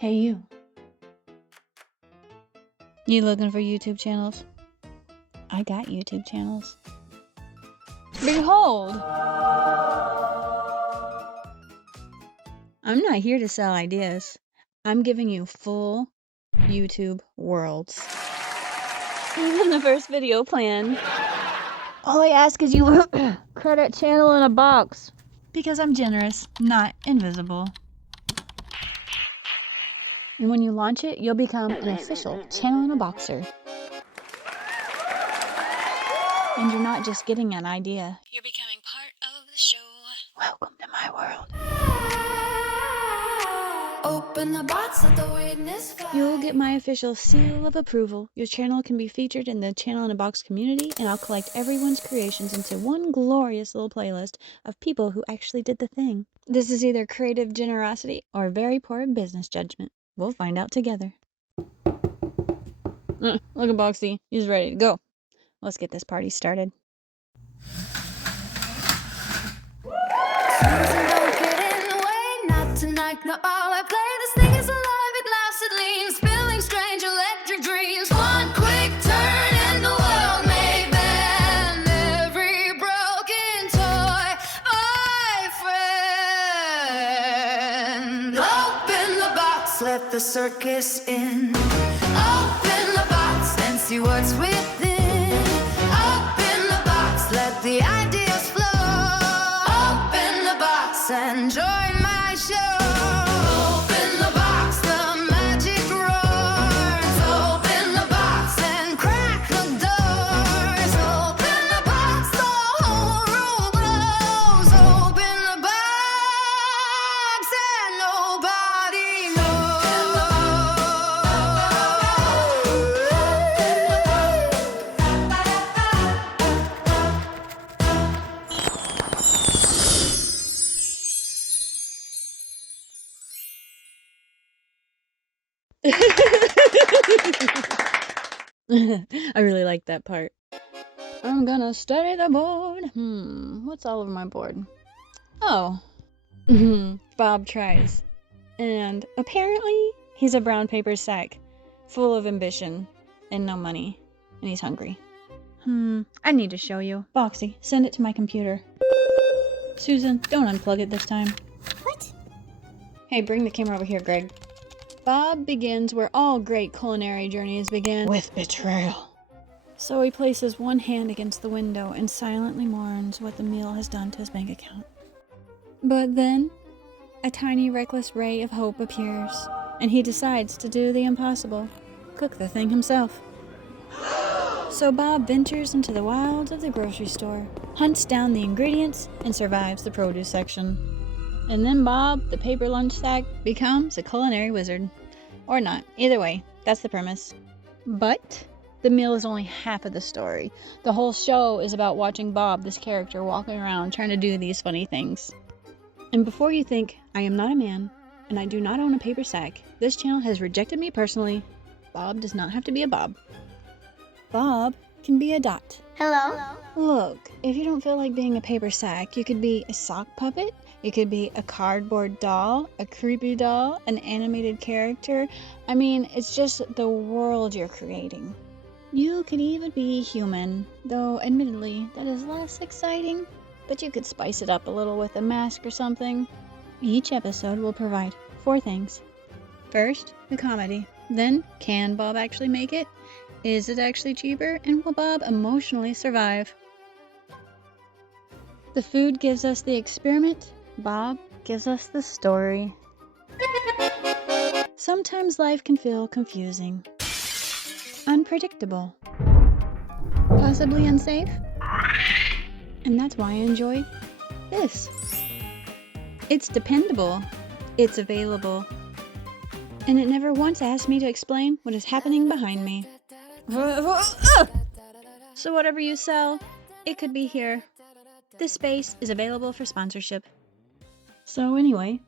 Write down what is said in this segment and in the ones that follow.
Hey you. You looking for YouTube channels? I got YouTube channels. Behold! I'm not here to sell ideas. I'm giving you full YouTube worlds. Even the first video plan. All I ask is you credit channel in a box. Because I'm generous, not invisible. And when you launch it, you'll become an official channel in a boxer. And you're not just getting an idea. You're becoming part of the show. Welcome to my world. Open the box, let the witness fly. You'll get my official seal of approval. Your channel can be featured in the Channel in a Box community, and I'll collect everyone's creations into one glorious little playlist of people who actually did the thing. This is either creative generosity or very poor business judgment. We'll find out together. Look at Boxy. He's ready to go. Let's get this party started. Not all I play, this thing is alive, it laughs, it leans, spilling strange electric dreams. One quick turn and the world may bend every broken toy, my friend. Open the box, let the circus in. Open the box and see what's within. Open the box, let the ideas flow. Open the box and join my show. I really like that part. I'm gonna study the board. What's all over my board? Oh. Bob tries. And apparently, he's a brown paper sack, full of ambition and no money. And he's hungry. I need to show you. Boxy, send it to my computer. Susan, don't unplug it this time. What? Hey, bring the camera over here, Greg. Bob begins where all great culinary journeys begin, with betrayal. So he places one hand against the window and silently mourns what the meal has done to his bank account. But then, a tiny reckless ray of hope appears, and he decides to do the impossible, cook the thing himself. So Bob ventures into the wilds of the grocery store, hunts down the ingredients, and survives the produce section. And then Bob, the paper lunch sack, becomes a culinary wizard. Or not. Either way, that's the premise. But the meal is only half of the story. The whole show is about watching Bob, this character, walking around trying to do these funny things. And before you think, I am not a man, and I do not own a paper sack, this channel has rejected me personally. Bob does not have to be a Bob. Bob can be a dot. Hello? Look, if you don't feel like being a paper sack, you could be a sock puppet, you could be a cardboard doll, a creepy doll, an animated character. I mean, it's just the world you're creating. You could even be human, though admittedly, that is less exciting. But you could spice it up a little with a mask or something. Each episode will provide 4 things. First, the comedy. Then, can Bob actually make it? Is it actually cheaper? And will Bob emotionally survive? The food gives us the experiment. Bob gives us the story. Sometimes life can feel confusing, unpredictable, possibly unsafe. And that's why I enjoy this. It's dependable. It's available. And it never once asked me to explain what is happening behind me. So whatever you sell, it could be here. This space is available for sponsorship. So anyway,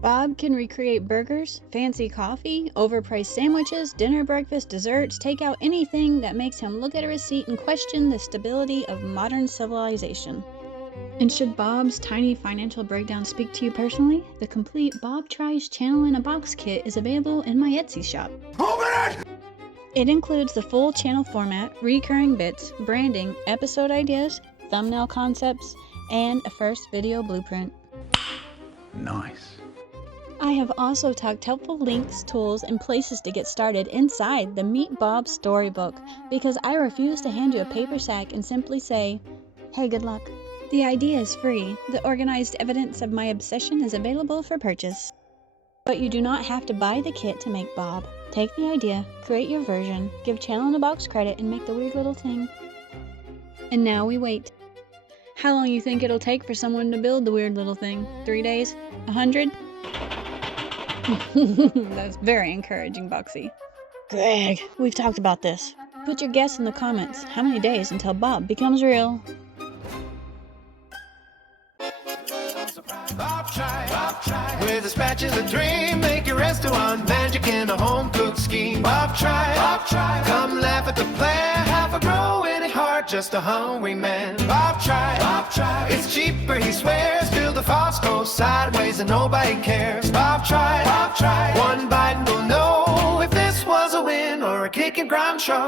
Bob can recreate burgers, fancy coffee, overpriced sandwiches, dinner, breakfast, desserts, take out anything that makes him look at a receipt and question the stability of modern civilization. And should Bob's tiny financial breakdown speak to you personally, the complete Bob Tries Channel in a Box kit is available in my Etsy shop. It includes the full channel format, recurring bits, branding, episode ideas, thumbnail concepts, and a first video blueprint. Nice. I have also tucked helpful links, tools, and places to get started inside the Meet Bob storybook because I refuse to hand you a paper sack and simply say, hey, good luck. The idea is free. The organized evidence of my obsession is available for purchase. But you do not have to buy the kit to make Bob. Take the idea, create your version, give Channel in a Box credit, and make the weird little thing. And now we wait. How long you think it'll take for someone to build the weird little thing? 3 days? 100? That's very encouraging, Boxy. Greg, we've talked about this. Put your guess in the comments. How many days until Bob becomes real? Bob try, with a spatula dream, make your restaurant magic in a home-cooked scheme. Bob try, come laugh at the plan, half a grow in it heart, just a hungry man. Bob try, it's cheaper, he swears, build a false coast sideways and nobody cares. Bob try, one bite and we'll know if this was a win or a kick and grind show.